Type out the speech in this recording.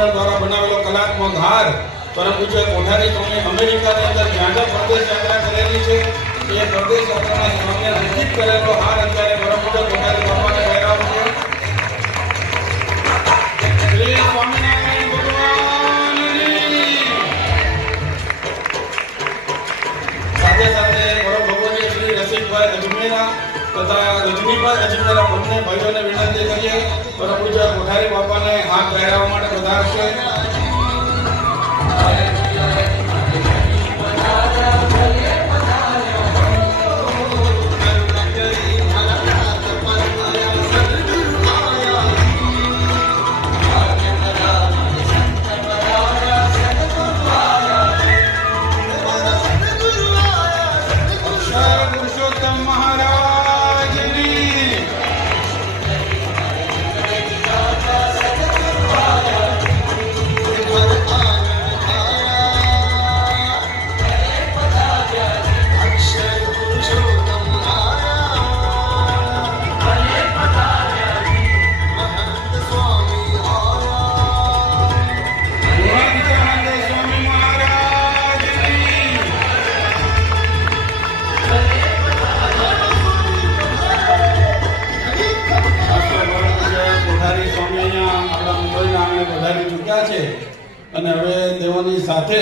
મંડળ દ્વારા બનાવેલો કલાત્મક હાર પરમ પૂજ્ય કોઠારી સ્વામી અમેરિકાની અંદર જ્યાં જ્યાં પ્રદેશ યાત્રા કરેલી છે એ પ્રદેશ યાત્રાના સ્વામીએ અંકિત કરેલો હાર અત્યારે પરમ પૂજ્ય કોઠારી બાપાને પહેરાવો છે. શ્રી સ્વામિનારાયણ ભગવાનની સાથે સાથે પરમ ભગવાન શ્રી રસિકભાઈ અજમેરા તથા રજનીભાઈ અજમેરા બંને ભાઈઓને વિનંતી કરીએ પરમ પૂજ્ય કોઠારી બાપાને હાથ પહેરાવવા માટે વધારશે. અને હવે તેઓની સાથે